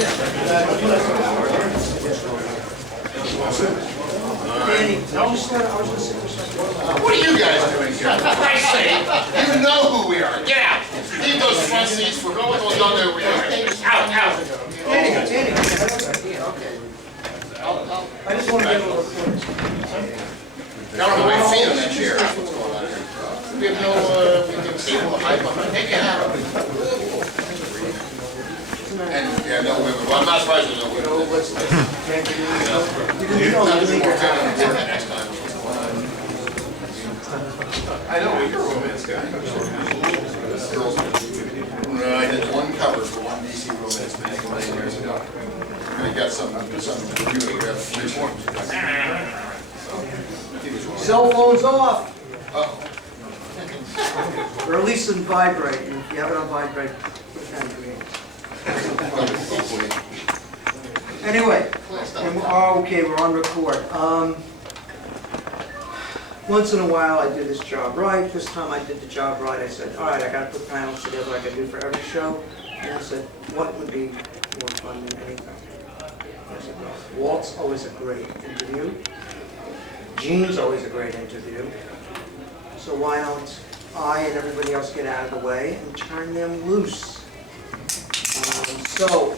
What are you guys doing here? I say, you know who we are. Get out. Leave those front seats for no one will know who we are. Out, out. Danny. I just want to get a little report. I don't know where feet on that chair. That's what's going on here. We have no table to hide behind. Take it out. And yeah, no women. Well, I'm not surprised there's no women. Next time. I know, you're a romance guy. I did one cover for one DC romance many years ago. And I got some review we have 3 forms. Cell phones off. Uh-oh. Or at least in vibrate. If you have it on vibrate, put it on green. Anyway, okay, we're on record. Once in a while I do this job right. This time I did the job right. I said, all right, I got to put panels together like I do for every show. And I said, what would be more fun than anything? I said, well, Walt's always a great interview. Gene's always a great interview. So why don't I and everybody else get out of the way and turn them loose? So,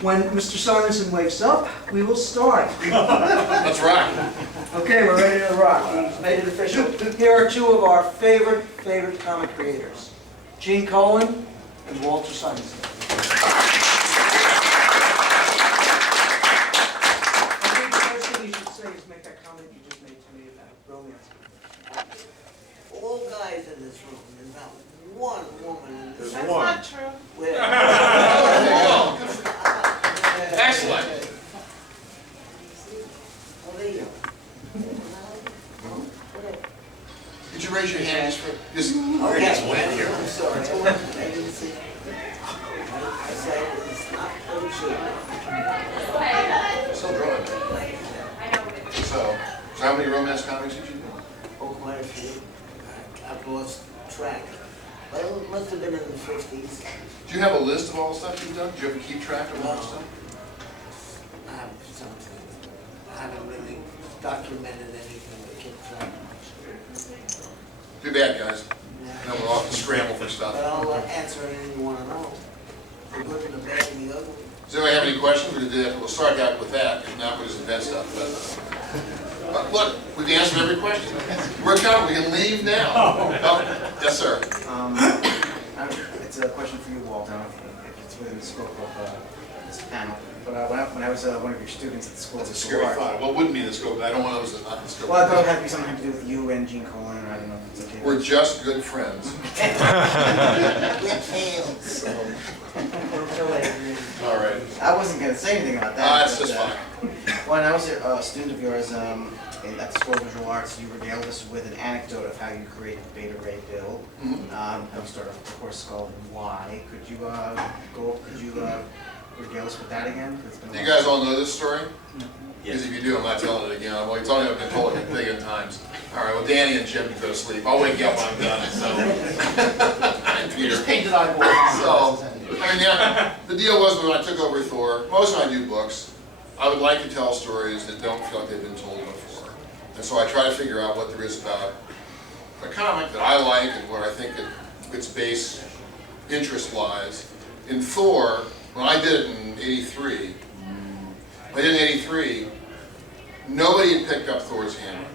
when Mr. Simonson wakes up, we will start. Let's rock. Okay, we're ready to rock. We've made it official. Here are 2 of our favorite comic creators, Gene Colan and Walter Simonson. I think the first thing you should say is make that comment you just made to me about romance. All guys in this room, there's not one woman in this room. That's not true. Excellent. Oh, there you go. Could you raise your hand just Oh, yes, yeah, one here. I'm sorry. I didn't see. I said it's not true. So drawing. So how many romance comics did you do? Oh, quite a few. I've lost track. Well, it must have been in the 50s. Do you have a list of all the stuff you've done? Do you ever keep track of all the stuff? I have something. I haven't really documented anything to keep track. Too bad, guys. Now we're off to scramble for stuff. But I'll answer anything you want to know. The good and the bad and the ugly. Does anybody have any questions? We'll start out with that. If not, we'll just invent stuff. But look, we've answered every question. We're covered. We can leave now. Oh, yes, sir. It's a question for you, Walt. I don't know if it's within the scope of this panel. But when I was one of your students at the school, That's a scary thought. Well, it wouldn't be the scope, but I don't want those that not in the scope. Well, I thought it had to be something to do with you and Gene Colan, or I don't know if it's okay. We're just good friends. With tails. All right. I wasn't going to say anything about that. That's just fine. When I was a student of yours at the School of Visual Arts, you regaled us with an anecdote of how you created the Beta Ray Bill. That was sort of the course called Why. Could you regale us with that again? Do you guys all know this story? Because if you do, I'm not telling it again. Well, it's only been told a billion times. All right, well, Danny and Jim can go to sleep. I'll wake you up when I'm done. So, and Peter. Just painted eyeballs. So, I mean, yeah, the deal was when I took over Thor, most of my new books, I would like to tell stories that don't feel like they've been told before. And so I try to figure out what there is about a comic that I like and where I think its base interest lies. In Thor, when I did it in '83, nobody had picked up Thor's hammer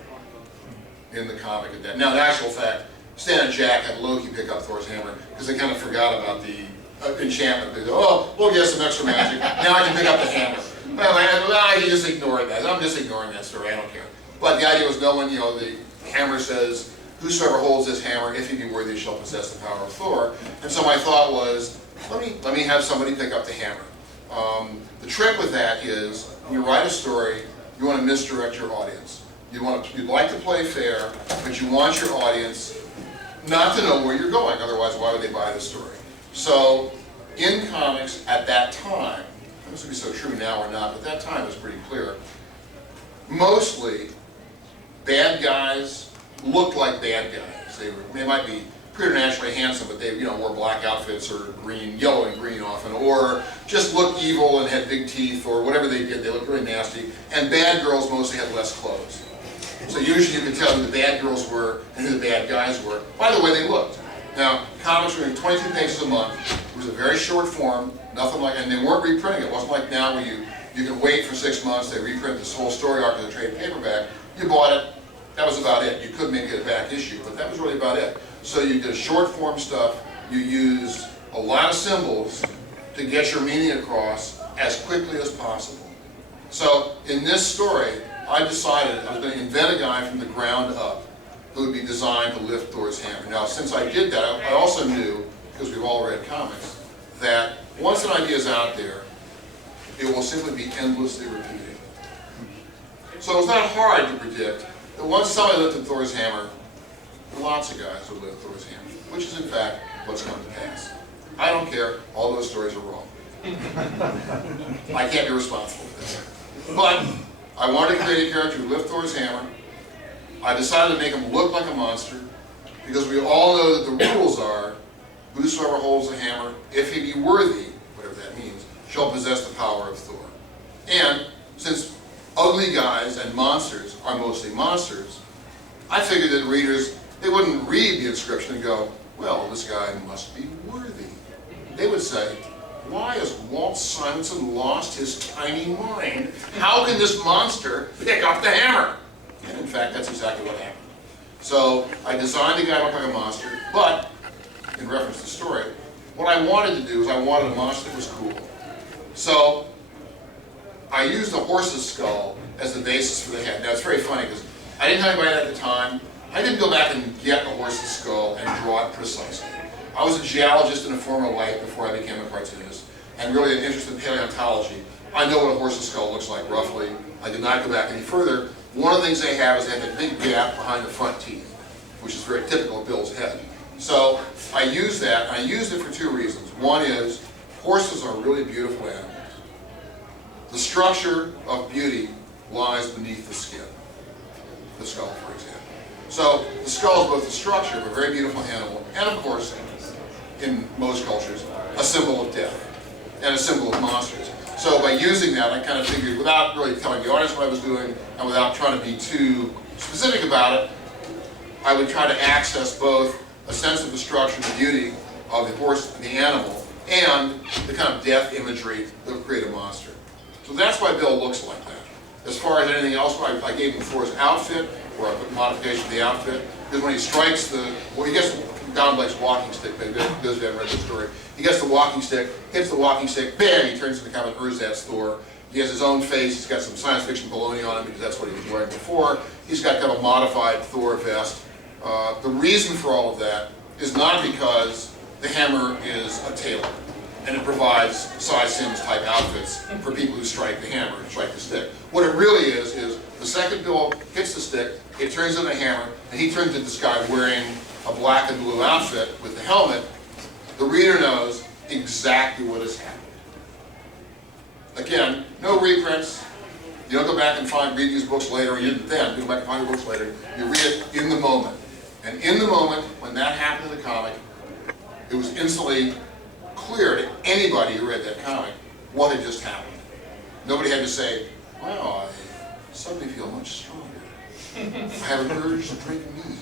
in the comic at that. Now, in actual fact, Stan and Jack had Loki pick up Thor's hammer because they kind of forgot about the enchantment. They go, oh, we'll get some extra magic. Now I can pick up the hammer. Well, I can just ignore that. I'm just ignoring that story. I don't care. But the idea was no one, the hammer says, whosoever holds this hammer, if he be worthy, shall possess the power of Thor. And so my thought was, let me have somebody pick up the hammer. The trick with that is, when you write a story, you want to misdirect your audience. You'd like to play fair, but you want your audience not to know where you're going. Otherwise, why would they buy the story? So, in comics at that time, this would be so true now or not, but that time was pretty clear. Mostly, bad guys looked like bad guys. They might be preternaturally handsome, but they, wore black outfits or green, yellow and green often, or just looked evil and had big teeth, or whatever they did, they looked really nasty. And bad girls mostly had less clothes. So usually you could tell who the bad girls were and who the bad guys were by the way they looked. Now, comics were in 22 pages a month. It was a very short form, nothing like, and they weren't reprinting it. It wasn't like now where you can wait for 6 months, they reprint this whole story arc as a trade paperback. You bought it, that was about it. You could maybe get a back issue, but that was really about it. So you did short form stuff, you used a lot of symbols to get your meaning across as quickly as possible. So in this story, I decided I was going to invent a guy from the ground up who would be designed to lift Thor's hammer. Now, since I did that, I also knew, because we've all read comics, that once an idea is out there, it will simply be endlessly repeated. So it's not hard to predict that once somebody lifted Thor's hammer, lots of guys would lift Thor's hammer, which is in fact what's come to pass. I don't care, all those stories are wrong. I can't be responsible for this. But I wanted to create a character who lift Thor's hammer. I decided to make him look like a monster, because we all know that the rules are, whosoever holds the hammer, if he be worthy, whatever that means, shall possess the power of Thor. And since ugly guys and monsters are mostly monsters, I figured that readers, they wouldn't read the inscription and go, well, this guy must be worthy. They would say, why has Walt Simonson lost his tiny mind? How can this monster pick up the hammer? And in fact, that's exactly what happened. So I designed a guy to look like a monster, but in reference to the story, what I wanted to do is I wanted a monster that was cool. So I used a horse's skull as the basis for the head. Now it's very funny because I didn't tell anybody at the time. I didn't go back and get a horse's skull and draw it precisely. I was a geologist in a former life before I became a cartoonist, and really an interest in paleontology. I know what a horse's skull looks like roughly. I did not go back any further. One of the things they have is they have a big gap behind the front teeth, which is very typical of Bill's head. So I used that, and I used it for two reasons. One is, horses are really beautiful animals. The structure of beauty lies beneath the skin, the skull, for example. So the skull is both a structure of a very beautiful animal, and of course, in most cultures, a symbol of death, and a symbol of monsters. So by using that, I kind of figured, without really telling the audience what I was doing, and without trying to be too specific about it, I would try to access both a sense of the structure and the beauty of the horse and the animal, and the kind of death imagery that would create a monster. So that's why Bill looks like that. As far as anything else, I gave him Thor's outfit, or I put modification of the outfit, because when he strikes he gets Don Blake's walking stick, those who haven't read the story, he gets the walking stick, hits the walking stick, bam, he turns into kind of an ersatz Thor. He has his own face, he's got some science fiction baloney on him because that's what he was wearing before. He's got kind of a modified Thor vest. The reason for all of that is not because the hammer is a tailor and it provides Sims type outfits for people who strike the hammer, strike the stick. What it really is the second Bill hits the stick, it turns into a hammer, and he turns into this guy wearing a black and blue outfit with the helmet. The reader knows exactly what has happened. Again, no reprints. You don't go back and read these books later, or you didn't then, go back and find the books later. You read it in the moment. And in the moment, when that happened in the comic, it was instantly clear to anybody who read that comic what had just happened. Nobody had to say, wow, I suddenly feel much stronger. I have an urge to drink mead.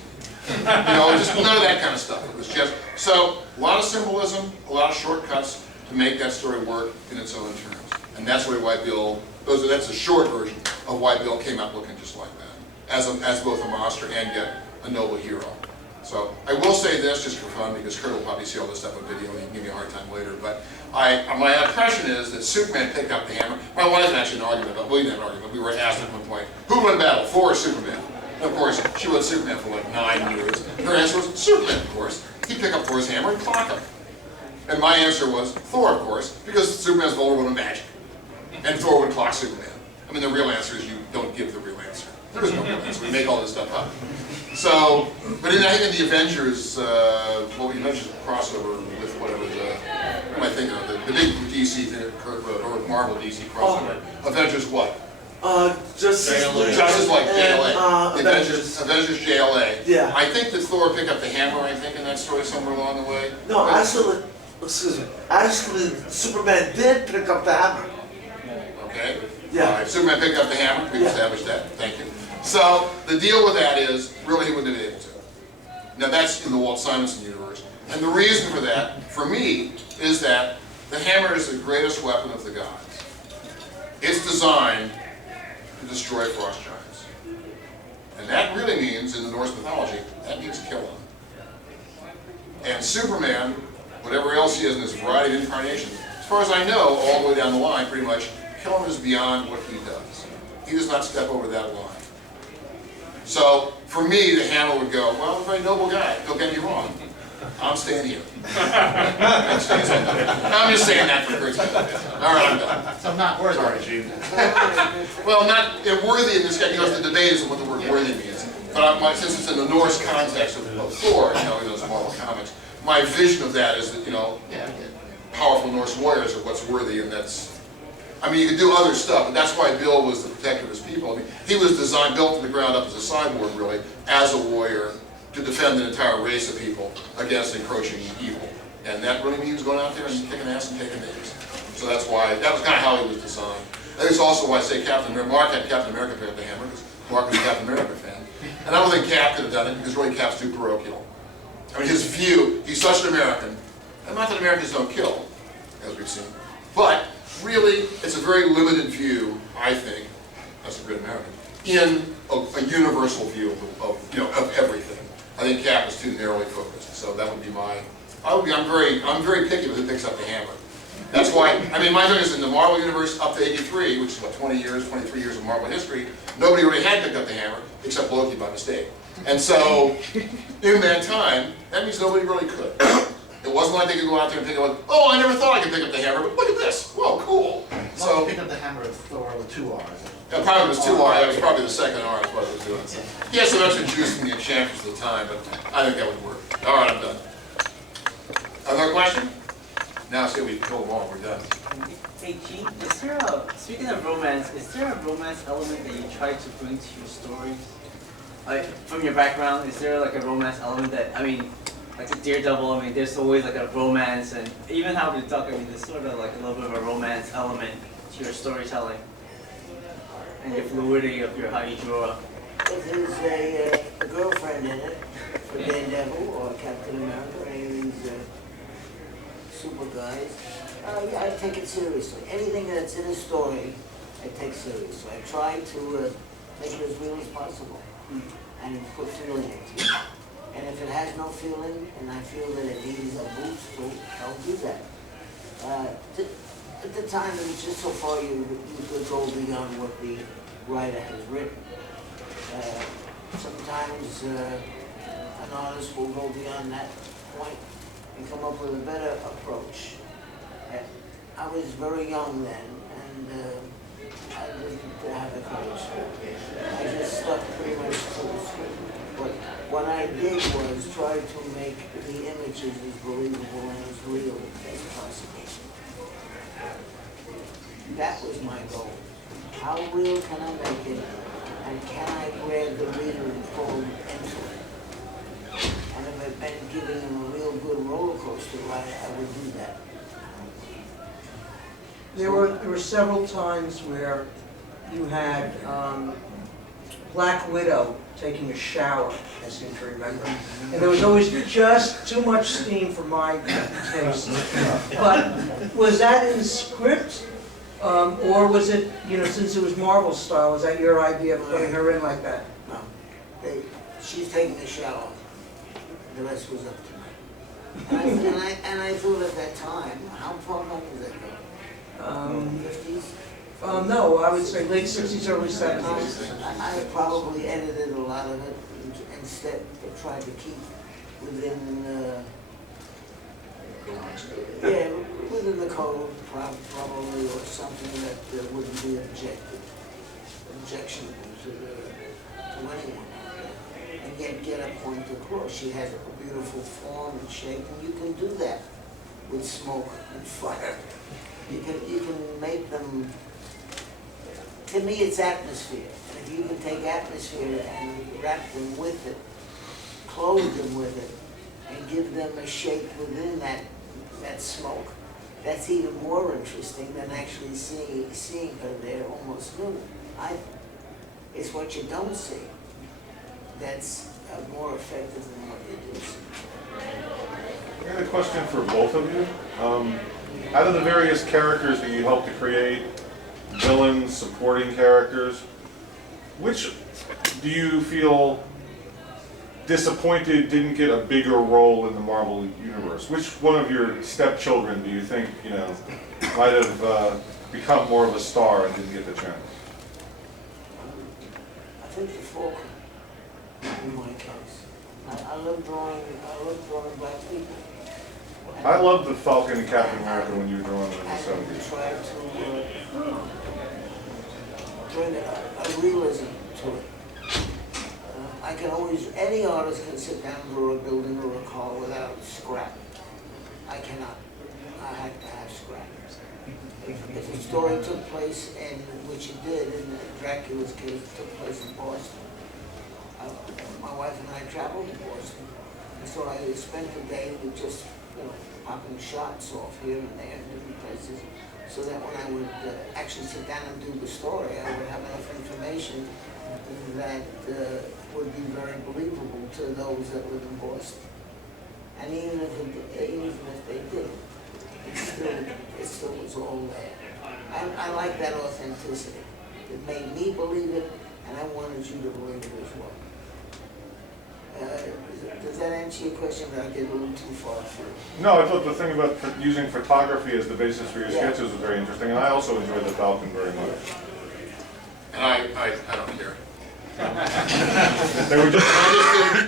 Just none of that kind of stuff. It was just, so a lot of symbolism, a lot of shortcuts to make that story work in its own terms. And that's why Bill, that's a short version of why Bill came out looking just like that, as both a monster and yet a noble hero. So I will say this just for fun, because Kurt will probably see all this stuff on video and he can give me a hard time later, but my impression is that Superman picked up the hammer. My wife and I actually had an argument about, we didn't have an argument, we were asked at one point, who would win battle, Thor or Superman? And of course, she was Superman for like 9 years. Her answer was Superman, of course. He'd pick up Thor's hammer and clock him. And my answer was Thor, of course, because Superman's vulnerable to magic. And Thor would clock Superman. I mean, the real answer is you don't give the real answer. There is no real answer. We make all this stuff up. So, but I think in the Avengers, the Avengers crossover with whatever what am I thinking of? The big DC thing that Kurt wrote, or Marvel DC crossover. Avengers what? Just Justice like JLA. Avengers. Avengers JLA. Yeah. I think that Thor picked up the hammer, I think, in that story somewhere along the way. No, actually, excuse me. Actually, Superman did pick up the hammer. Okay? Yeah. All right, Superman picked up the hammer, we established that, thank you. So, the deal with that is, really he wouldn't have been able to. Now that's in the Walt Simonson universe. And the reason for that, for me, is that the hammer is the greatest weapon of the gods. It's designed to destroy frost giants. And that really means, in the Norse mythology, that means kill them. And Superman, whatever else he is in his variety of incarnations, as far as I know, all the way down the line, pretty much, killing is beyond what he does. He does not step over that line. So, for me, the hammer would go, well, a very noble guy, don't get me wrong. I'm staying here. I'm just saying that for Kurt's benefit. All right, I'm done. So not worth it. Well, not worthy in this case, because the debate isn't what the word worthy means. But since it's in the Norse context of Thor, those Marvel comics, my vision of that is that, powerful Norse warriors are what's worthy, and that's, I mean, you could do other stuff, but that's why Bill was the protector of his people. I mean, he was built from the ground up as a cyborg, really, as a warrior, to defend an entire race of people against encroaching evil. And that really means going out there and kicking ass and taking names. So that's why, that was kind of how he was designed. I think it's also why I say Captain America, Mark had Captain America pick up the hammer, because Mark was a Captain America fan. And I don't think Cap could have done it, because really Cap's too parochial. I mean, his view, he's such an American, and not that Americans don't kill, as we've seen, but really, it's a very limited view, I think, as a good American, in a universal view of everything. I think Cap is too narrowly focused, so that would be I'm very picky with who picks up the hammer. That's why, I mean, my thing is in the Marvel universe up to 83, which is what, 23 years of Marvel history, nobody really had picked up the hammer, except Loki by mistake. And so, in that time, that means nobody really could. It wasn't like they could go out there and pick up, oh, I never thought I could pick up the hammer, but look at this, whoa, cool. So pick up the hammer of Thor with 2 R's. It probably was 2 R, that was probably the second R is what it was doing. He had some extra juice from the enchanters at the time, but I think that would work. All right, I'm done. Another question? Now, see, we go along, we're done. Hey, Gene, speaking of romance, is there a romance element that you try to bring to your stories? Like, from your background, is there like a romance element that, I mean, like a Daredevil, I mean, there's always like a romance, and even how we talk, I mean, there's sort of like a little bit of a romance element to your storytelling and your fluidity of how you drew up. If there's a girlfriend in it, for Daredevil or Captain America or any of these super guys, yeah, I take it seriously. Anything that's in a story, I take seriously. I try to make it as real as possible and put feeling into it. And if it has no feeling, and I feel that it needs a boost, I'll do that. At the time, it was just so far you could go beyond what the writer has written. Sometimes an artist will go beyond that point and come up with a better approach. I was very young then, and I didn't have the courage. I just stuck pretty much to the script. But what I did was try to make the images as believable and as real as possible. That was my goal. How real can I make it, and can I grab the reader and pull them into it? And if I've been giving them a real good roller coaster ride, I would do that. There were several times where you had Black Widow taking a shower, I seem to remember. And there was always just too much steam for my taste. But was that in the script? Or was it, since it was Marvel style, was that your idea of putting her in like that? No. She's taking a shower. The rest was up to me. And I thought at that time, how far back does that go? 50s? No, I would say late 60s, early 70s. I probably edited a lot of it instead, but tried to keep within within the code, probably, or something that wouldn't be objectionable to anyone. And yet get a point across. She has a beautiful form and shape, and you can do that with smoke and fire. You can make them to me, it's atmosphere. And if you can take atmosphere and wrap them with it, clothe them with it, and give them a shape within that smoke, that's even more interesting than actually seeing her there almost nude. It's what you don't see that's more effective than what you do see. I got a question for both of you. Out of the various characters that you helped to create, villains, supporting characters, which do you feel disappointed didn't get a bigger role in the Marvel Universe? Which one of your stepchildren do you think, might have become more of a star and didn't get the chance? I think the Falcon, in my case. I love drawing black people. I loved the Falcon and Captain America when you were drawing them in the And 70s. try to bring a realism to it. I can always, any artist can sit down and draw a building or a car without scrap. I cannot. I have to have scrap. If a story took place in, which it did, in Dracula's case, it took place in Boston. My wife and I traveled to Boston, and so I spent the day with just, popping shots off here and there in different places, so that when I would actually sit down and do the story, I would have enough information that would be very believable to those that live in Boston. And even if they didn't, it still was all there. I like that authenticity. It made me believe it, and I wanted you to believe it as well. Does that answer your question, or I get a little too far through? No, I thought the thing about using photography as the basis for your sketches was very interesting, and I also enjoyed the Falcon very much. And I don't care. They were just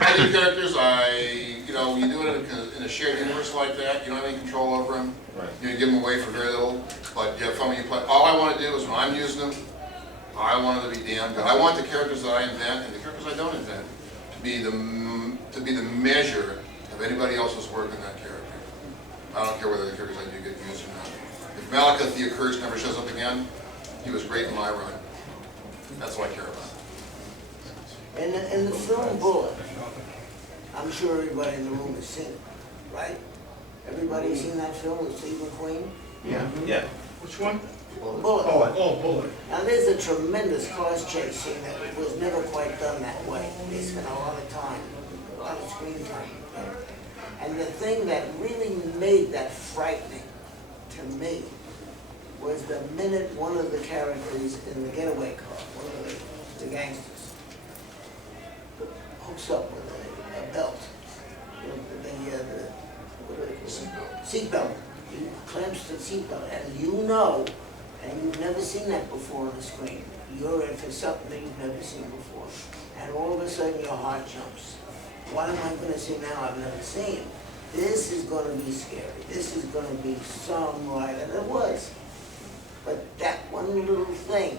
I do characters, when you do it in a shared universe like that, you don't have any control over them. right. You give them away for very little, but you have fun when you play. All I want to do is when I'm using them, I want them to be damn good. I want the characters that I invent and the characters I don't invent to be the measure of anybody else's work in that character. I don't care whether the characters I do get used or not. If Malekith the Accursed never shows up again, he was great in my run. That's what I care about. And the film Bullet, I'm sure everybody in the room has seen it, right? Everybody seen that film with Steve McQueen? Yeah. Yeah. Which one? Bullet. Oh, Bullet. Now there's a tremendous cars chase scene that was never quite done that way. They spent a lot of time, a lot of screen time. And the thing that really made that frightening to me was the minute one of the characters in the getaway car, one of the gangsters, hooks up with a belt, seatbelt. He clamps the seatbelt, and and you've never seen that before on the screen. You're in for something that you've never seen before. And all of a sudden your heart jumps. What am I going to see now I've never seen? This is going to be scary. This is going to be some right, and it was. But that one little thing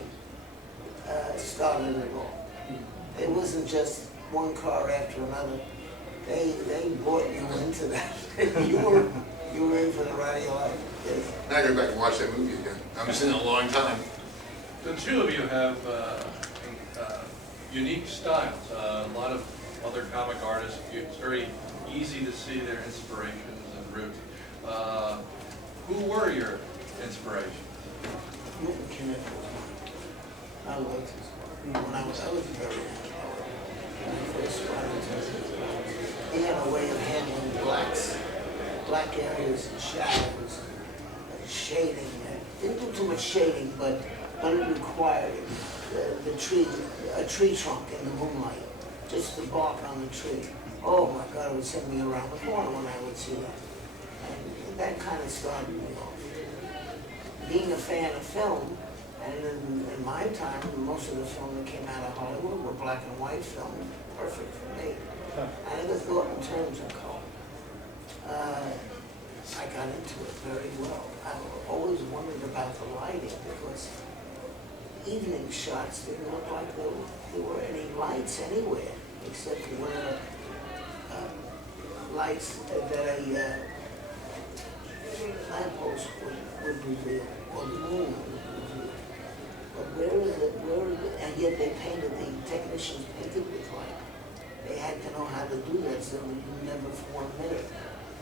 started it all. It wasn't just one car after another. They brought you into that. you were in for the ride of your life. Yes. Now I go back and watch that movie again. I haven't seen it in a long time. The two of you have unique styles. A lot of other comic artists, it's very easy to see their inspirations and roots. Who were your inspirations? Milton Kenneth was mine. I liked his work. When I was very young. When I first started, he had a way of handling black areas and shadows, and shading. Didn't do too much shading, but it required a tree trunk in the moonlight, just the bark on the tree. Oh my God, it would send me around the corner when I would see that. And that kind of started me off. Being a fan of film, and in my time, most of the film that came out of Hollywood were black and white film, perfect for me. I never thought in terms of color. I got into it very well. I always wondered about the lighting because evening shots didn't look like there were any lights anywhere except for whatever lights that a lamppost would reveal, or the moon would reveal. But where yet they painted, the technicians painted with light. They had to know how to do that, so you never for 1 minute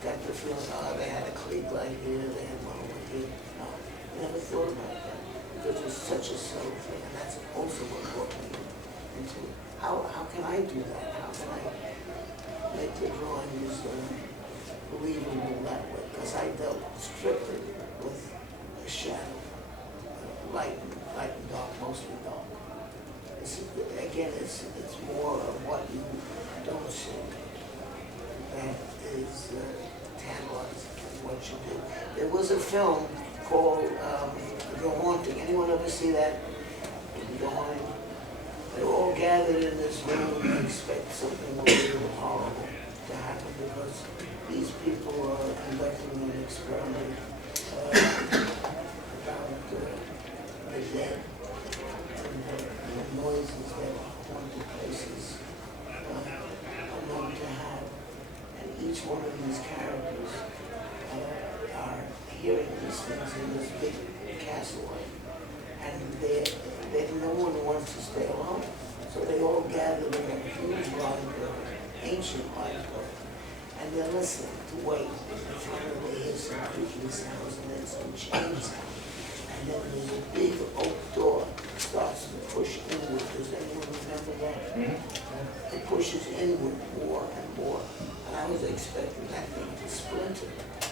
got the feeling, oh, they had a click light here, they had one over here. No, I never thought about that, because it was such a subtle thing, and that's also what brought me into it. How can I do that? How can I make the drawings believable that way? Because I dealt strictly with a shadow, light and dark, mostly dark. Again, it's more of what you don't see that is tantalizing, what you do. There was a film called The Haunting. Anyone ever see that? The Haunting? They were all gathered in this room and expect something really horrible to happen because these people are conducting an experiment about the dead and the noises that haunted places are known to have. And each one of these characters are hearing these things in this big castle. And no one wants to stay alone. So they all gathered in a huge library, ancient library, and they're listening to wait. And finally they hear some creaking sounds and then some chain sounds. And then there's a big oak door starts to push inward. Does anyone remember that? Mm-hmm. It pushes inward more and more. And I was expecting that thing to splinter.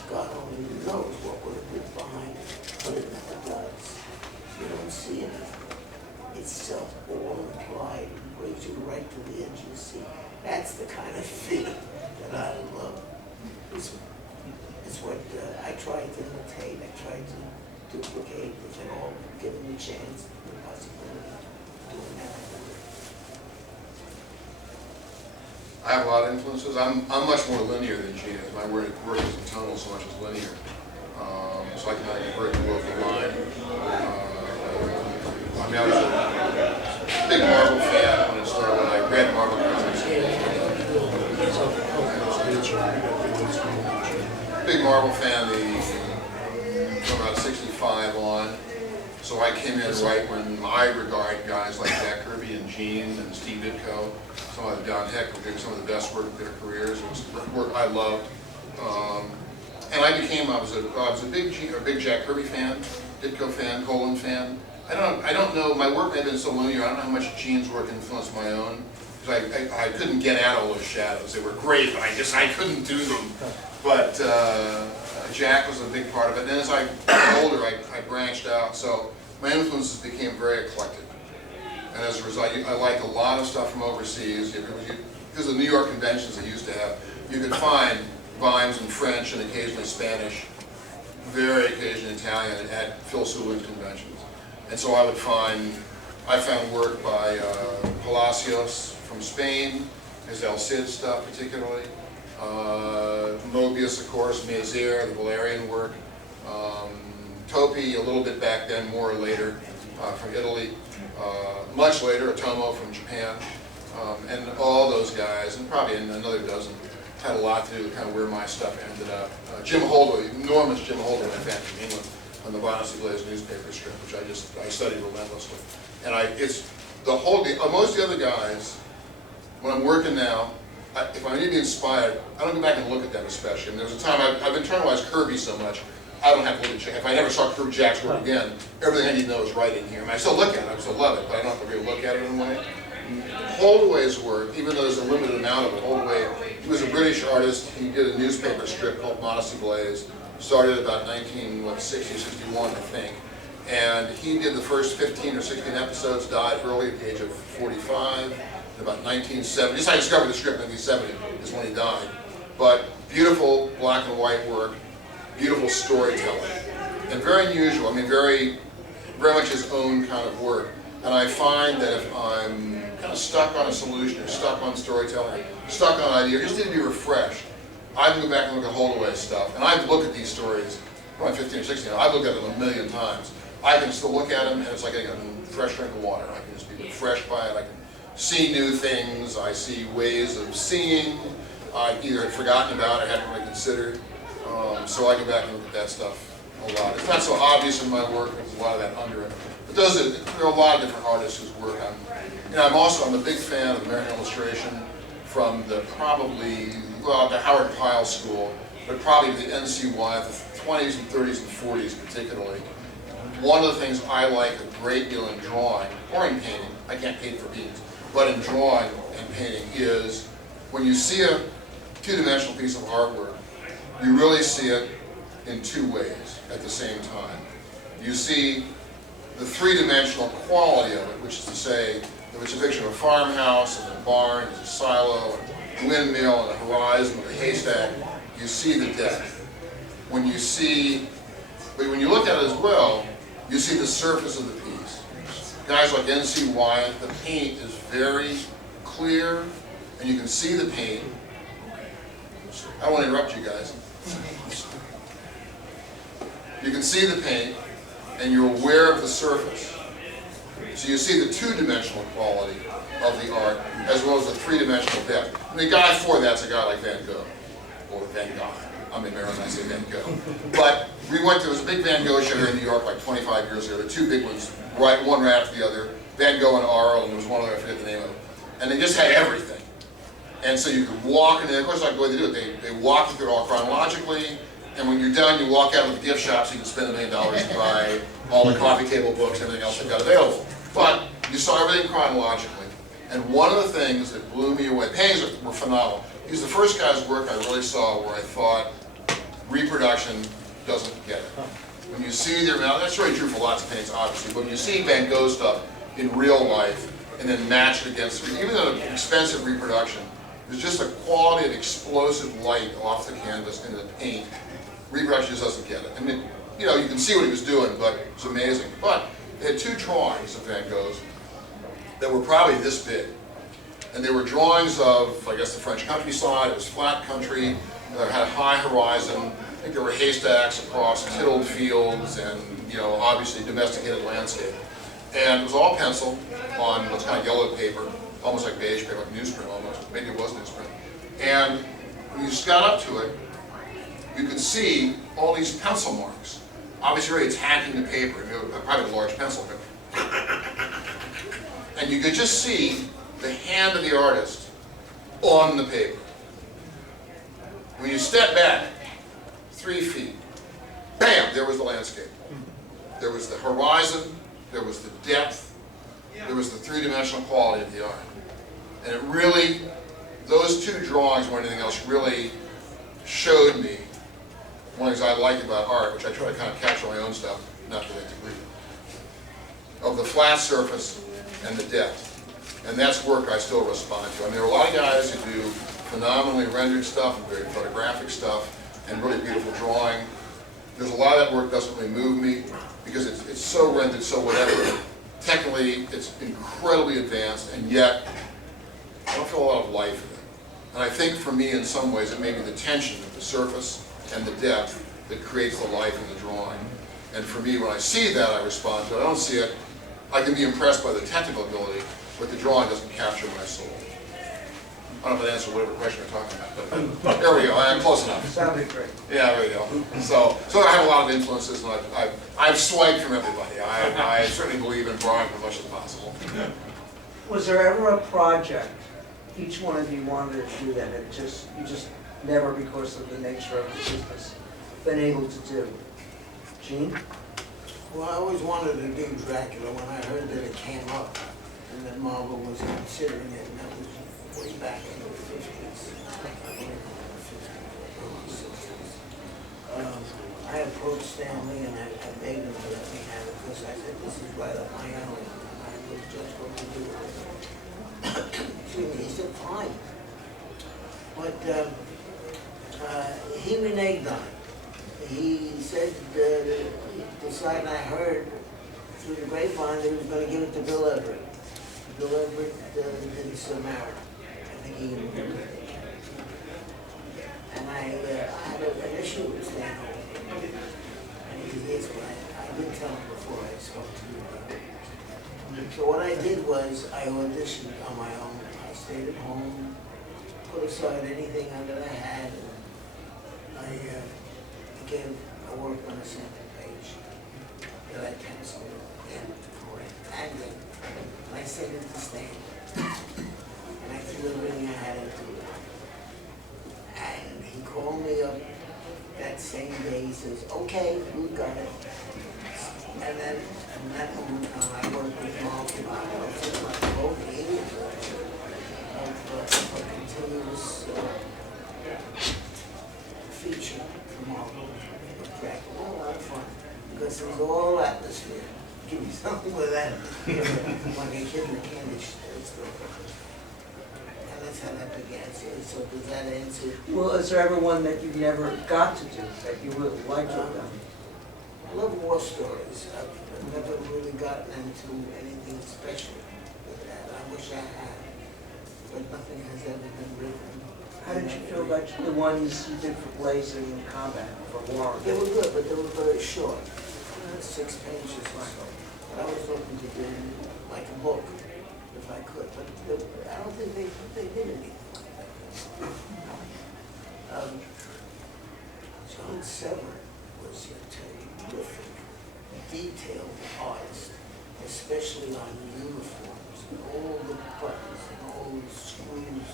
God only knows what would have been behind it, but it never does. You don't see anything. It's self-all-implied and brings you right to the edge of the seat. That's the kind of feeling that I love. It's what I try to imitate. I try to duplicate if at all, given the chance, the possibility of doing that. I have a lot of influences. I'm much more linear than Gene is. My work isn't tonal so much as linear. So I can break the local line. I mean, I was a big Marvel fan when it started, when I read Marvel comics. Big Marvel fan from about 65 on. So I came in right when I regard guys like Jack Kirby and Gene and Steve Ditko, some of the Don Heck were doing some of the best work of their careers. It was work I loved. And I was a big Jack Kirby fan, Ditko fan, Colan fan. I don't know, my work may have been so linear, I don't know how much Gene's work influenced my own. Because I couldn't get at all those shadows. They were great, but I couldn't do them. But Jack was a big part of it. And then as I got older, I branched out. So my influences became very eclectic. And as a result, I like a lot of stuff from overseas. Because of the New York conventions they used to have, you could find volumes in French and occasionally Spanish, very occasionally Italian at Phil Seward's conventions. And so I found work by Palacios from Spain, his El Cid stuff particularly, Mobius of course, Mazir, the Valerian work, Topi a little bit back then, more later, from Italy, much later, Otomo from Japan, and all those guys, and probably another dozen, had a lot to do with kind of where my stuff ended up. Jim Holdaway, enormous Jim Holdaway fan from England, on the Violence Blaze newspaper strip, which I studied relentlessly. And most of the other guys, when I'm working now, if I need to be inspired, I don't go back and look at them especially. And there was a time, I've internalized Kirby so much, I don't have to look at Jack. If I never saw Kirby Jack's work again, everything I need to know is right in here. I mean, I still look at it, I still love it, but I don't have to really look at it in a way. Holdaway's work, even though there's a limited amount of it, Holdaway, he was a British artist, he did a newspaper strip called Modesty Blaze, started about 1960, 61, I think. And he did the first 15 or 16 episodes, died early at the age of 45, in about 1970. Just I discovered the script in 1970 is when he died. But beautiful black and white work, beautiful storytelling, and very unusual. I mean, very much his own kind of work. And I find that if I'm kind of stuck on a solution, or stuck on storytelling, stuck on an idea, or just need to be refreshed, I can go back and look at Holdaway's stuff. And I've looked at these stories, when I'm 15 or 16, I've looked at them a million times. I can still look at them, and it's like getting a fresh drink of water. I can just be refreshed by it. I can see new things. I see ways of seeing I either had forgotten about or hadn't really considered. So I go back and look at that stuff a lot. It's not so obvious in my work, there's a lot of that under it. But there are a lot of different artists whose work I'm a big fan of American illustration from the the Howard Pyle school, but probably the NCY, the 20s and 30s and 40s particularly. One of the things I like a great deal in drawing, or in painting, I can't paint for beans, but in drawing and painting is when you see a two-dimensional piece of artwork, you really see it in two ways at the same time. You see the three-dimensional quality of it, which is to say, if it's a picture of a farmhouse and a barn, and a silo, and a windmill, and a horizon, and a haystack, you see the depth. When you look at it as well, you see the surface of the piece. Guys like N.C. Wyatt, the paint is very clear, and you can see the paint. I don't want to interrupt you guys. You can see the paint, and you're aware of the surface. So you see the two-dimensional quality of the art, as well as the three-dimensional depth. And the guy for that's a guy like Van Gogh, or Van Gogh. I'm in Maryland, I say Van Gogh. But there was a big Van Gogh show here in New York like 25 years ago. The two big ones, one right after the other. Van Gogh and Arles, and there was one other, I forget the name of it. And they just had everything. And so you could walk, and of course, like the way they do it, they walk you through it all chronologically, and when you're done, you walk out of the gift shop so you can spend $1 million and buy all the coffee table books and everything else they've got available. But you saw everything chronologically. And one of the things that blew me away, paintings were phenomenal. He was the first guy's work I really saw where I thought reproduction doesn't get it. When you see now that's very true for lots of paintings, obviously, but when you see Van Gogh stuff in real life and then match it against, even an expensive reproduction, there's just a quality of explosive light off the canvas into the paint. Reproduction just doesn't get it. I mean, you can see what he was doing, but it's amazing. But they had two drawings of Van Gogh's that were probably this big. And they were drawings of, I guess, the French countryside. It was flat country. It had a high horizon. I think there were haystacks across tilled fields and, obviously domesticated landscape. And it was all pencil on what's kind of yellow paper, almost like beige paper, like newsprint almost. Maybe it was newsprint. And when you just got up to it, you could see all these pencil marks. Obviously, really attacking the paper. Probably a large pencil, but and you could just see the hand of the artist on the paper. When you step back 3 feet, bam, there was the landscape. There was the horizon, there was the depth, there was the three-dimensional quality of the art. And it really, those two drawings more than anything else really showed me one of the things I like about art, which I try to kind of capture my own stuff, not to that degree, of the flat surface and the depth. And that's work I still respond to. I mean, there are a lot of guys who do phenomenally rendered stuff and very photographic stuff and really beautiful drawing. There's a lot of that work that doesn't really move me because it's so rendered, so whatever. Technically, it's incredibly advanced, and yet I don't feel a lot of life in it. And I think for me, in some ways, it may be the tension of the surface and the depth that creates the life in the drawing. And for me, when I see that, I respond to it. I don't see it. I can be impressed by the technical ability, but the drawing doesn't capture my soul. I don't know if that answers whatever question we're talking about, but there we go. I'm close enough. Sounded great. Yeah, there we go. So I have a lot of influences, and I've swiped from everybody. I certainly believe in drawing as much as possible. Was there ever a project, each one of you wanted to do that, you just never, because of the nature of the business, been able to do? Gene? Well, I always wanted to do Dracula when I heard that it came up and that Marvel was considering it, and that was way back in the 50s. I approached Stanley and I begged him to let me have it because I said, this is right up my alley. I was just going to do it. Excuse me, he said, fine. But he reneged on it. He said, decided, I heard through the grapevine that he was going to give it to Bill Everett. Bill Everett did Samara. I think he and I had an issue with Stanley. And he is, but I didn't tell him before I spoke to you about it. So what I did was I auditioned on my own. I stayed at home, put aside anything under the hat, and I gave a work on a sample that I penciled in for it. And I sent it to Stan. And I did everything I had to do. And he called me up that same day. He says, okay, you got it. And then from that moment on, I worked with Jamal for something like over 8 years of a continuous feature from all track. A lot of fun because it was all atmosphere. Give me something with that. Like a kid in a candy store. And that's how that began. So does that answer? Well, is there ever one that you never got to do that you would like to have done? I love war stories. I've never really gotten into anything special with that. I wish I had, but nothing has ever been written. How did you feel about the ones you did for Blazing and Combat, for War? They were good, but they were very short, 6 pages or so. But I was looking to do like a book, if I could, but I don't think they did anything like that. John Sever was a terrific, detailed artist, especially on uniforms, and all the buttons and all the screws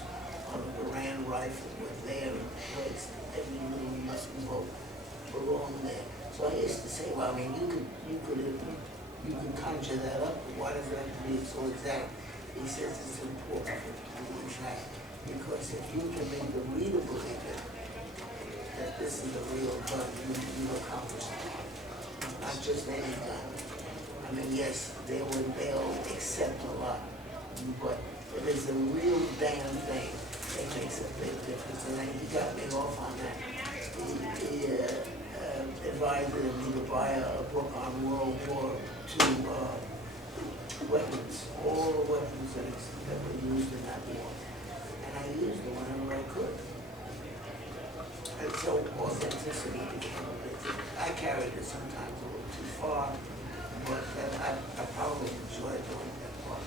on the Garand rifle were there in place. Every little nut and bolt belonged there. So I used to say, well, I mean, you can conjure that up, but why does it have to be so exact? He says it's important to be exact, because if you can make the reader believe it, that this is a real gun, you accomplish it. Not just any gun. I mean, yes, they'll accept a lot, but if it's a real damn thing, it makes a big difference. And then he got me off on that. He advised me to buy a book on World War II weapons, all the weapons that were used in that war. And I used them whenever I could. And so authenticity became a big thing. I carried it sometimes a little too far, but I probably enjoyed doing that part.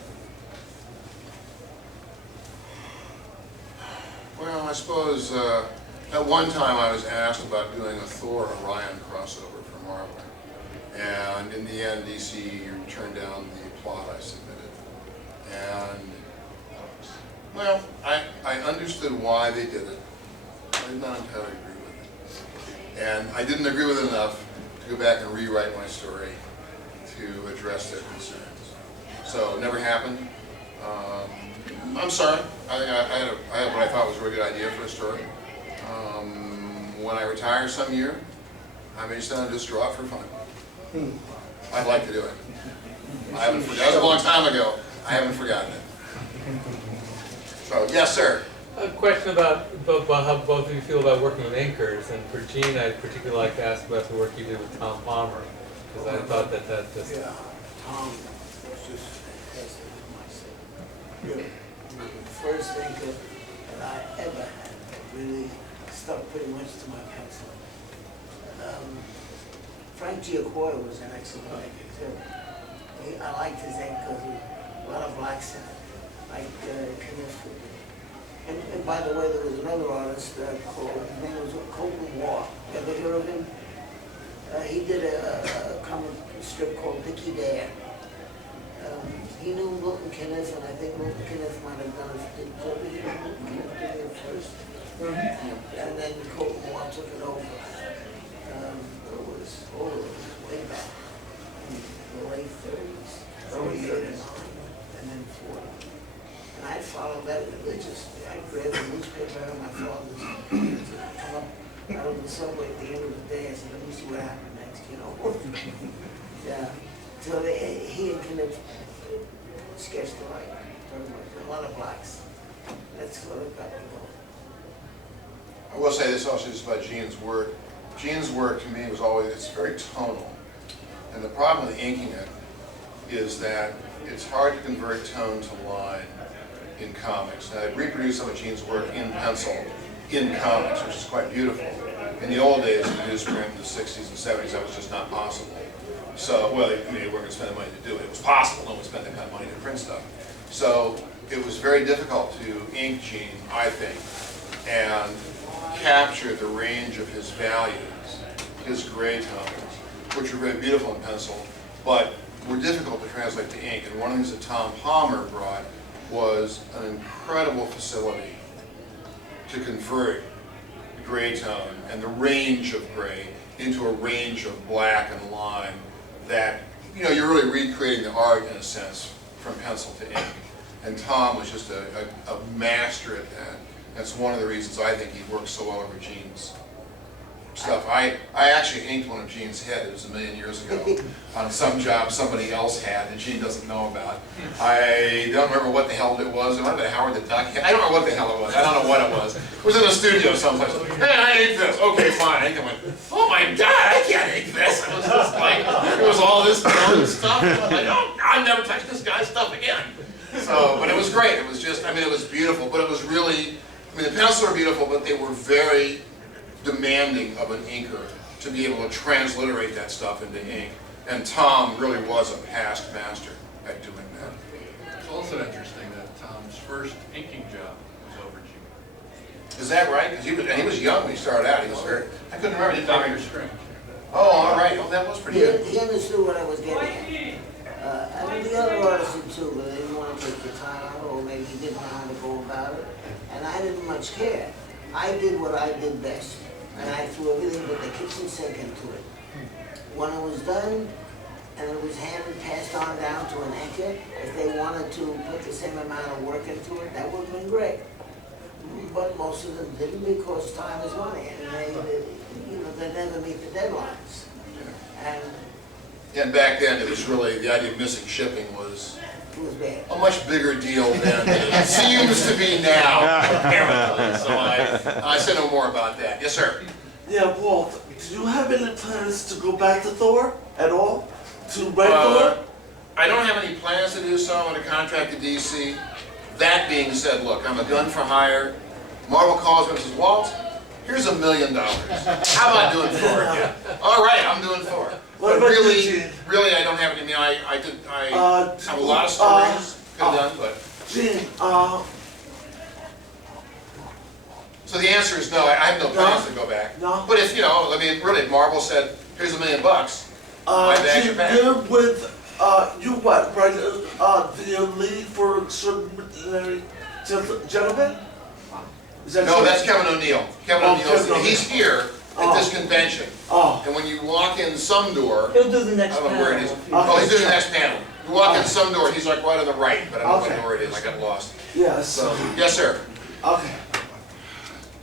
Well, I suppose at one time I was asked about doing a Thor Orion crossover for Marvel. And in the end, DC turned down the plot I submitted. And, well, I understood why they did it. I did not entirely agree with it. And I didn't agree with it enough to go back and rewrite my story to address their concerns. So it never happened. I'm sorry. I had what I thought was a really good idea for a story. When I retire some year, I may sit down and just draw it for fun. I'd like to do it. I haven't forgotten. That was a long time ago. I haven't forgotten it. So, yes, sir. A question about how both of you feel about working with inkers, and for Gene, I'd particularly like to ask about the work you did with Tom Palmer, because I thought that just... Yeah, Tom was just fantastic with myself. Really. The first inker that I ever had that really stuck pretty much to my pencil. Frank Giacoya was an excellent inker too. I liked his ink because a lot of blacks in it, like Kenneth. And by the way, there was another artist called, his name was Colan. You ever hear of him? He did a comic strip called Dickie Dare. He knew Milton Kenneth, and I think Milton Kenneth might have done it. Did Milton Kenneth did it first? And then Colan took it over. It was way back in the late 30s, 38 and then 40. And I followed that religiously. I read the newspaper on my father's come up out of the subway at the end of the day. I said, let me see what happened next, you know. Yeah. So he and Kenneth sketched alike very much. A lot of blacks. That's what it got me going. I will say this also just about Gene's work. Gene's work to me was always, it's very tonal. And the problem with inking it is that it's hard to convert tone to line in comics. Now, I reproduced some of Gene's work in pencil in comics, which is quite beautiful. In the old days, in newsprint in the 60s and 70s, that was just not possible. So, well, I mean, they weren't going to spend the money to do it. It was possible. No one spent that kind of money to print stuff. So, it was very difficult to ink Gene, I think, and capture the range of his values, his gray tones, which are very beautiful in pencil, but were difficult to translate to ink. And one of the things that Tom Palmer brought was an incredible facility to convert gray tone and the range of gray into a range of black and lime that, you know, you're really recreating the art in a sense from pencil to ink. And Tom was just a master at that. That's one of the reasons I think he works so well over Gene's stuff. I actually inked one of Gene's head, it was 1,000,000 years ago, on some job somebody else had that Gene doesn't know about. I don't remember what the hell it was. It might have been Howard the Duck head. I don't know what the hell it was. I don't know what it was. It was in a studio someplace. Hey, I inked this. Okay, fine. I inked it. Went, oh my God, I can't ink this. It was just like, it was all this dumb stuff. I don't, I'll never touch this guy's stuff again. So, but it was great. It was just, I mean, it was beautiful, but it was really, I mean, the pencils were beautiful, but they were very demanding of an inker to be able to transliterate that stuff into ink. And Tom really was a past master at doing that. It's also interesting that Tom's first inking job was over Gene. Is that right? Because he was young when he started out. He was very, I couldn't remember. Did Dr. Strange. Oh, all right. Oh, that was pretty good. He understood what I was getting at. I mean, the other artists did too, but they didn't want to take the time out, or maybe didn't know how to go about it. And I didn't much care. I did what I did best. And I threw everything but the kitchen sink into it. When it was done, and it was handed, passed on down to an inker, if they wanted to put the same amount of work into it, that would have been great. But most of them didn't because time is money, and they you know, they never meet the deadlines. And back then, it was really, the idea of missing shipping was It was bad. a much bigger deal than it seems to be now, apparently. So I say no more about that. Yes, sir. Yeah, Walt, do you have any plans to go back to Thor at all? To write Thor? I don't have any plans to do so. I'm under contract to DC. That being said, look, I'm a gun for hire. Marvel calls me and says, Walt, here's $1 million. How about doing Thor again? All right, I'm doing Thor. What But about really, you, Gene? really, I don't have any. I mean, I have a lot of stories could have done, but. Gene, So the answer is no. I have no plans to go back. No. But if, you know, I mean, really, if Marvel said, here's $1 million, my bags are Gene, back. you're with, you what, right, the lead for Extraordinary Gentlemen? Is that No, true? that's Kevin O'Neill. Kevin Oh, O'Neill's, Kevin O'Neill. he's here at this convention. Oh, And when you walk in some door, He'll do the I next don't know where it is. panel. Oh, he's doing the next panel. You walk in some door, he's like right on the right, but I don't know Okay. what door it is. I got lost. yes, So, yes, sir. okay.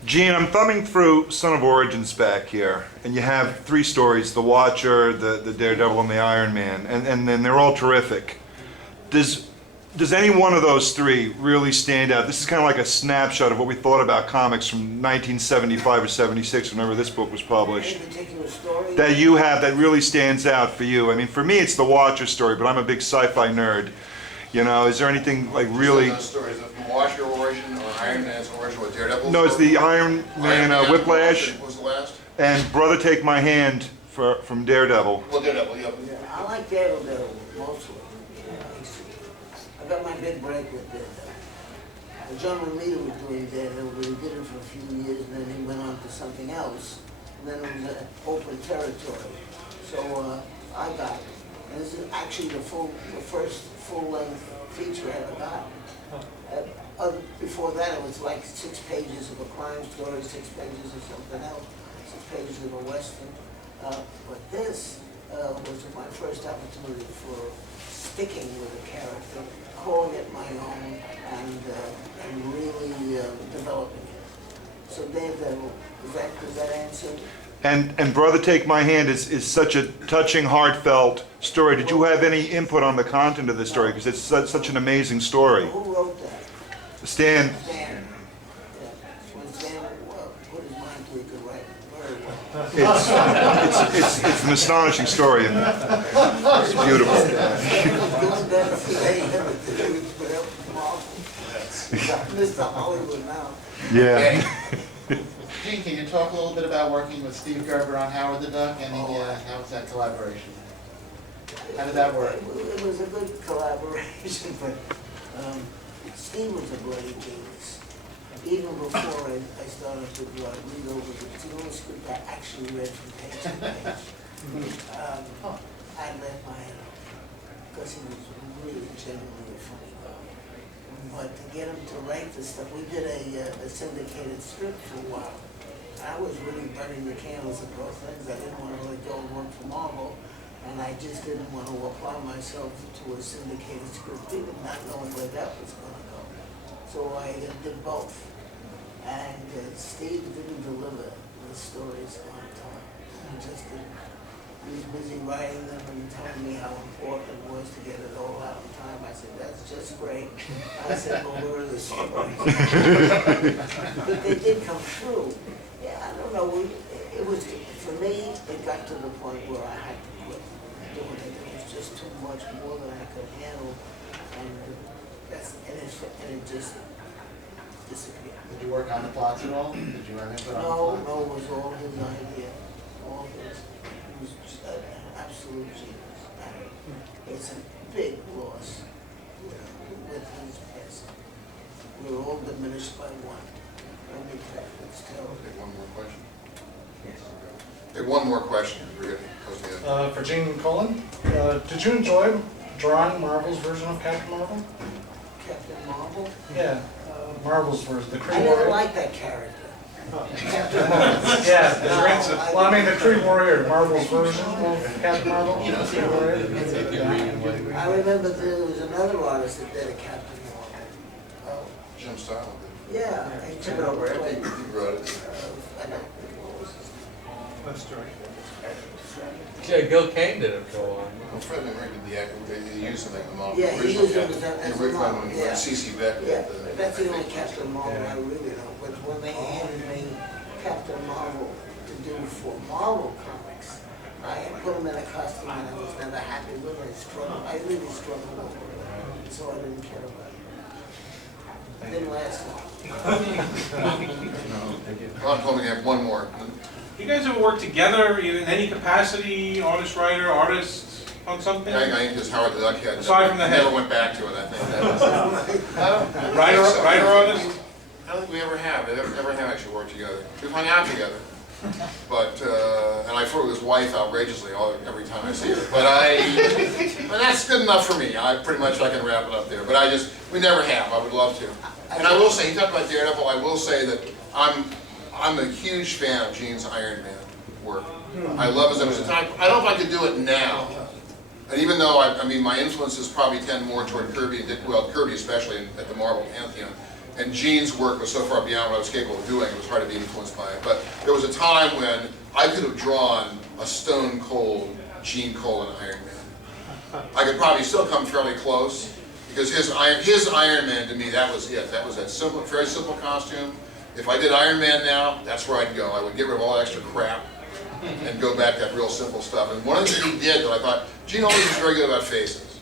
Gene, I'm thumbing through Son of Origins back here, and you have 3 stories, the Watcher, the Daredevil, and the Iron Man, and then they're all terrific. Does any one of those 3 really stand out? This is kind of like a snapshot of what we thought about comics from 1975 or 76, whenever this book was published, Any particular story? that you have that really stands out for you. I mean, for me, it's the Watcher story, but I'm a big sci-fi nerd. You know, is there anything like really... Those stories of Washer origin or Iron Man's origin or Daredevil? No, it's the Iron Man Whiplash, Was the last? and Brother Take My Hand from Daredevil. Well, Daredevil, yeah. I like Daredevil mostly. I got my big break with Daredevil. John Romita was doing Daredevil, but he did it for a few years, and then he went on to something else. And then it was open territory. So I got it. And this is actually the first full-length feature I ever got. Before that, it was like 6 pages of a crime story, 6 pages of something else, 6 pages of a western. But this was my first opportunity for sticking with a character, calling it my own, and really developing it. So Daredevil, does that answer? And Brother Take My Hand is such a touching, heartfelt story. Did you have any input on the content of the story? Because it's such an amazing story. Who wrote that? Stan, Stan. Yeah. When Stan put his mind to it, he could write very well. it's an astonishing story, and it's beautiful. Doing better today than it did with Mr. Hollywood now. Yeah. Gene, can you talk a little bit about working with Steve Gerber on Howard the Duck? How was that collaboration? How did that work? It was a good collaboration, but Steve was a bloody genius. Even before I started to read over it, it's the only script I actually read from page to page. I left my head up. because he was really genuinely a funny guy. But to get him to write this stuff, we did a syndicated strip for a while. I was really burning the candles at both ends. I didn't want to really go and work for Marvel, and I just didn't want to apply myself to a syndicated script, even not knowing where that was going to go. So I did both. And Steve didn't deliver the stories on time. He just didn't. He was busy writing them and telling me how important it was to get it all out in time. I said, that's just great. I said, well, where are the stories? But they did come through. Yeah, I don't know. It was, for me, it got to the point where I had to quit doing it. It was just too much more than I could handle. And it just disappeared. Did you work on the plots at all? Did you have input on the No, plots? no, it was all his idea. All his. He was just an absolute genius. And it's a big loss with his passing. We were all diminished by one. It's terrible. Okay, one more question. Okay, one more question. We're getting close to the end. For Gene Colan, did you enjoy drawing Marvel's version of Captain Marvel? Captain Marvel? Yeah, Marvel's version, the Kree I Warrior. never liked that character. Yeah, well, I mean, the Kree Warrior, Marvel's version of Captain Marvel. Kree Warrior. I remember there was another artist that did a Captain Marvel. Oh, Jim Style. yeah. He took it over. He wrote it. I know. What was his name? That's right. Yeah, Gil Kane did it for a while. Well, Fred McRae did the act, they used him in the model. Yeah, he used him as a model, yeah. C.C. Beck. Yeah, that's the only Captain Marvel I really know. But when they handed me Captain Marvel to do for Marvel Comics, I put him in a costume and I was never happy with it. I really struggled over it, so I didn't care about it. It didn't last long. Ron told me to have one more. You guys ever work together in any capacity, artist, writer, artist, on something? I think because Howard the Duck had, Aside from the head. never went back to it, I think. That was, Writer, artist? I don't think we ever have. We never have actually worked together. We've hung out together. But, and I flirt with his wife outrageously every time I see her. But that's good enough for me. I can wrap it up there. But we never have. I would love to. And I will say, he talked about Daredevil, I will say that I'm a huge fan of Gene's Iron Man work. I love his, I don't know if I could do it now. And even though, I mean, my influences probably tend more toward Kirby, well, Kirby especially at the Marvel Pantheon. And Gene's work was so far beyond what I was capable of doing, it was hard to be influenced by it. But there was a time when I could have drawn a stone cold Gene Colan Iron Man. I could probably still come fairly close, because his Iron Man to me, that was it. That was that simple, very simple costume. If I did Iron Man now, that's where I'd go. I would get rid of all that extra crap and go back to that real simple stuff. And one of the things he did that I thought, Gene always was very good about faces.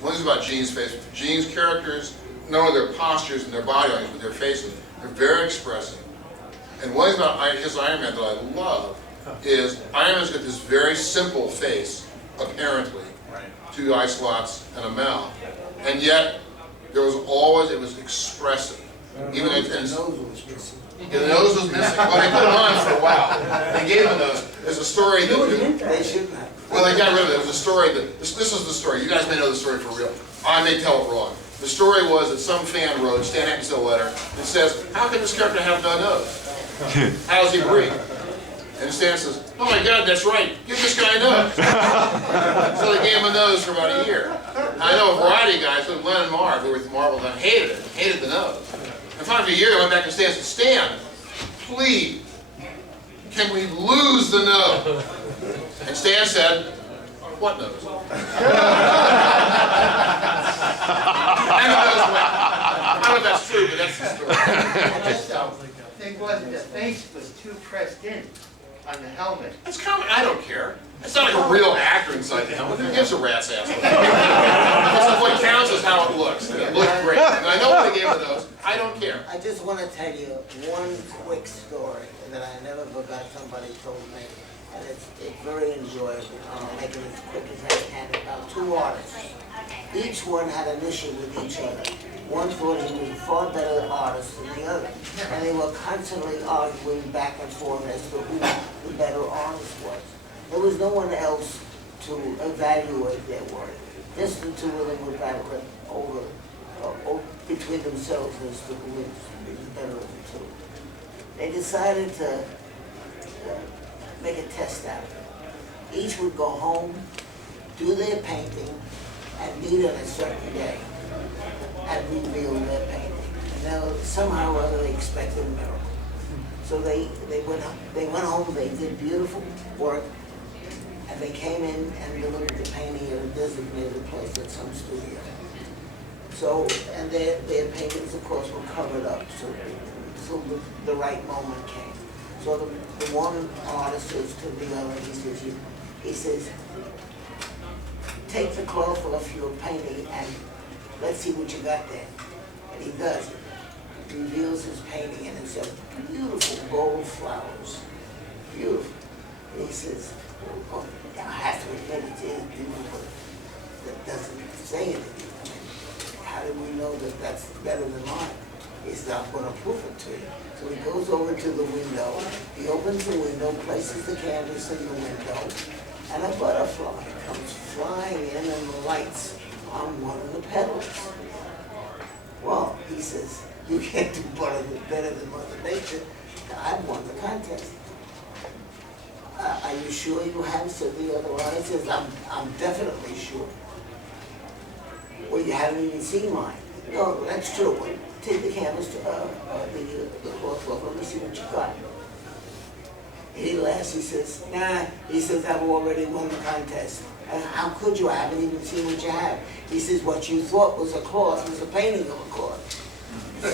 One thing about Gene's face, Gene's characters, not only their postures and their body language, but their faces, they're very expressive. And one thing about his Iron Man that I love is Iron Man's got this very simple face, apparently, two eye slots and a mouth. And yet, there was always, it was expressive. Even the nose was missing. Yeah, the nose was missing. Well, they put him on for a while. They gave him a nose. There's a story that... They shouldn't have. Well, they got rid of it. There was a story that... This is the story. You guys may know the story for real. I may tell it wrong. The story was that some fan wrote, Stan Hackens a letter, that says, how can this character have no nose? How does he breathe? And Stan says, oh my God, that's right. Give this guy a nose. So they gave him a nose for about a year. I know a variety of guys, like Len and Marv, who were with Marvel, that hated it, hated the nose. And finally, for a year, I went back to Stan and said, Stan, please, can we lose the nose? And Stan said, what nose? And the nose went. I don't know if that's true, but that's the story. The thing was, the face was too pressed in on the helmet. That's kind of, I don't care. It's not like a real actor inside the helmet. Who gives a rat's ass? What counts is how it looks. It looked great. And I know what they gave the nose. I don't care. I just want to tell you one quick story that I never forgot somebody told me. And it's very enjoyable. I'll make it as quick as I can. About two artists. Each one had an issue with each other. One thought he was a far better artist than the other. And they were constantly arguing back and forth as to who the better artist was. There was no one else to evaluate their work. Just the two of them were battling between themselves as to who was better of the two. They decided to make a test out of it. Each would go home, do their painting, and meet on a certain day and reveal their painting. And now somehow or other they expected a miracle. So they went home, they did beautiful work, and they came in and delivered the painting at a designated place at some studio. So, and their paintings, of course, were covered up, so the right moment came. So the one artist says to the other, he says, take the cloth off your painting and let's see what you got there. And he does it. He reveals his painting and it's a beautiful gold flowers. Beautiful. And he says, oh, I have to admit it is beautiful, but that doesn't say anything. How do we know that that's better than mine? He said, I'm going to prove it to you. So he goes over to the window, he opens the window, places the canvas in the window, and a butterfly comes flying in and lights on one of the petals. Well, he says, you can't do better than Mother Nature. I've won the contest. Are you sure you have? Said the other one. He says, I'm definitely sure. Well, you haven't even seen mine. No, that's true. Well, take the canvas to the cloth off. Let me see what you got. And he laughs. He says, nah. He says, I've already won the contest. And how could you? I haven't even seen what you have. He says, what you thought was a cloth was a painting of a cloth. So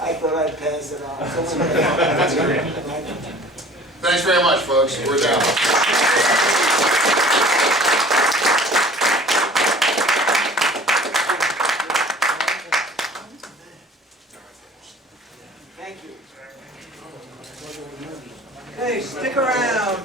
I thought I'd pass it on. That's great. Thanks very much, folks. We're down. Thank you. Hey, stick around.